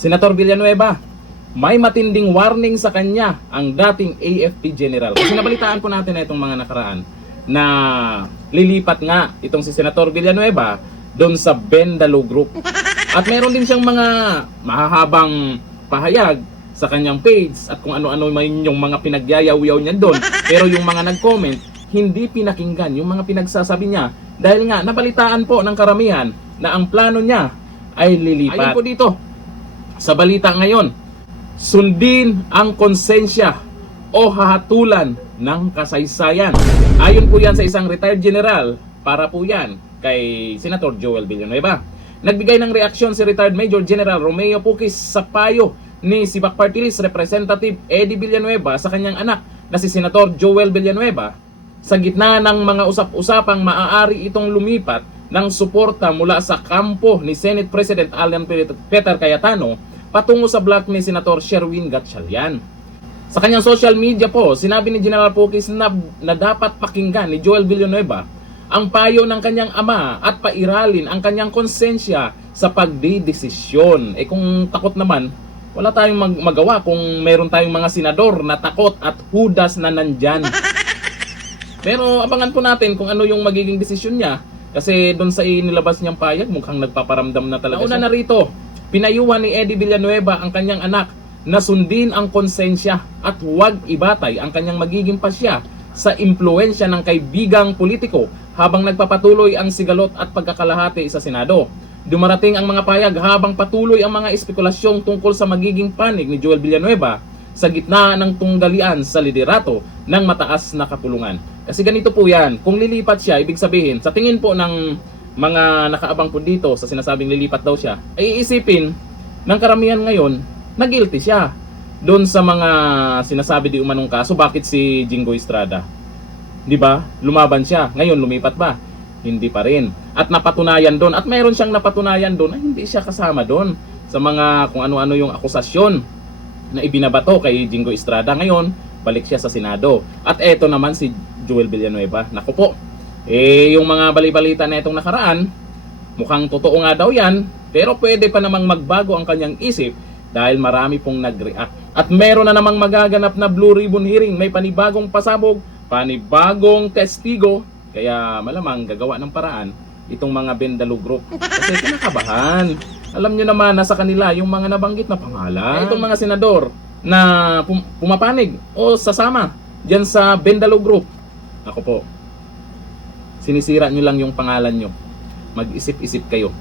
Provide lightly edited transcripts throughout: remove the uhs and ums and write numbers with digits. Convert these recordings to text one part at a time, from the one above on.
Senator Villanueva, may matinding warning sa kanya ang dating AFP General. Kasi nabalitaan po natin na itong mga nakaraan na lilipat nga itong si Senator Villanueva doon sa Bendalo Group. At meron din siyang mga mahahabang pahayag sa kanyang page at kung ano-ano man yung mga pinagyayaw-yaw niya doon. Pero yung mga nag-comment, hindi pinakinggan yung mga pinagsasabi niya dahil nga nabalitaan po ng karamihan na ang plano niya ay lilipat. Ayun po dito sa balita ngayon, sundin ang konsensya o hahatulan ng kasaysayan. Ayon po yan sa isang retired general, para po yan kay Senator Joel Villanueva. Nagbigay ng reaksyon si retired Major General Romeo Puquis sa payo ni Sibak Party List Representative Eddie Villanueva sa kanyang anak na si Senator Joel Villanueva sa gitna ng mga usap-usapang maaari itong lumipat ng suporta mula sa kampo ni Senate President Alan Peter Cayetano patungo sa block ni Senator Sherwin Gatchalian. Sa kanyang social media po, sinabi ni General Puquis na dapat pakinggan ni Joel Villanueva ang payo ng kanyang ama at pairalin ang kanyang konsensya sa pagdidesisyon. Kung takot naman, wala tayong magawa kung meron tayong mga senador na takot at hudas na nandyan. Pero abangan po natin kung ano yung magiging desisyon niya kasi doon sa inilabas niyang payag mukhang nagpaparamdam na talaga. Nauna na rito, pinayuhan ni Eddie Villanueva ang kanyang anak na sundin ang konsensya at huwag ibatay ang kanyang magiging pasya sa impluensya ng kaibigang politiko habang nagpapatuloy ang sigalot at pagkakalahati sa Senado. Dumarating ang mga payag habang patuloy ang mga espekulasyong tungkol sa magiging panig ni Joel Villanueva sa gitna ng tunggalian sa liderato ng mataas na kapulungan. Kasi ganito po yan, kung lilipat siya, ibig sabihin, sa tingin po ng mga nakaabang po dito sa sinasabing lilipat daw siya, ay iisipin ng karamihan ngayon na guilty siya doon sa mga sinasabi di umanong kaso. Bakit si Jingo Estrada? Di ba? Lumaban siya. Ngayon lumipat ba? Hindi pa rin. At napatunayan doon, at mayroon siyang napatunayan doon na hindi siya kasama doon sa mga kung ano-ano yung akusasyon na ibinabato kay Jingo Estrada. Ngayon, balik siya sa Senado. At eto naman si Joel Villanueva. Naku po. Yung mga balibalita na itong nakaraan, mukhang totoo nga daw yan, pero pwede pa namang magbago ang kanyang isip dahil marami pong nag-react. At meron na namang magaganap na Blue Ribbon hearing. May panibagong pasabog, panibagong testigo, kaya malamang gagawa ng paraan itong mga Bendalo Group. Kasi kinakabahan. Alam nyo naman na sa kanila yung mga nabanggit na pangalan. Itong mga senador na pumapanig o sasama dyan sa Bendalo Group. Ako po, sinisira nyo lang yung pangalan nyo. Mag-isip-isip kayo.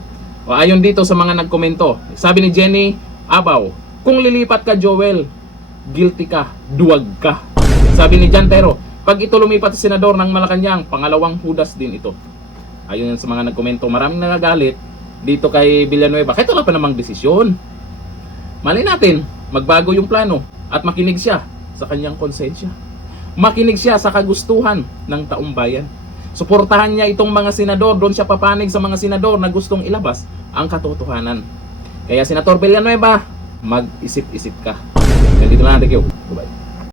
O ayon dito sa mga nagkomento, sabi ni Jenny Abaw, kung lilipat ka Joel, guilty ka, duwag ka. Sabi ni Jan Tero, pag ito lumipat sa senador ng Malacanang, pangalawang hudas din ito. Ayun sa mga nagkomento, maraming nagagalit dito kay Villanueva. Kahit wala pa namang desisyon. Malay natin, magbago yung plano at makinig siya sa kanyang konsensya. Makinig siya sa kagustuhan ng taong bayan. Suportahan niya itong mga senador, doon siya papanig sa mga senador na gustong ilabas ang katotohanan. Kaya Senator Villanueva, mag-isip-isip ka. Ganito lang natin kayo. Bye-bye.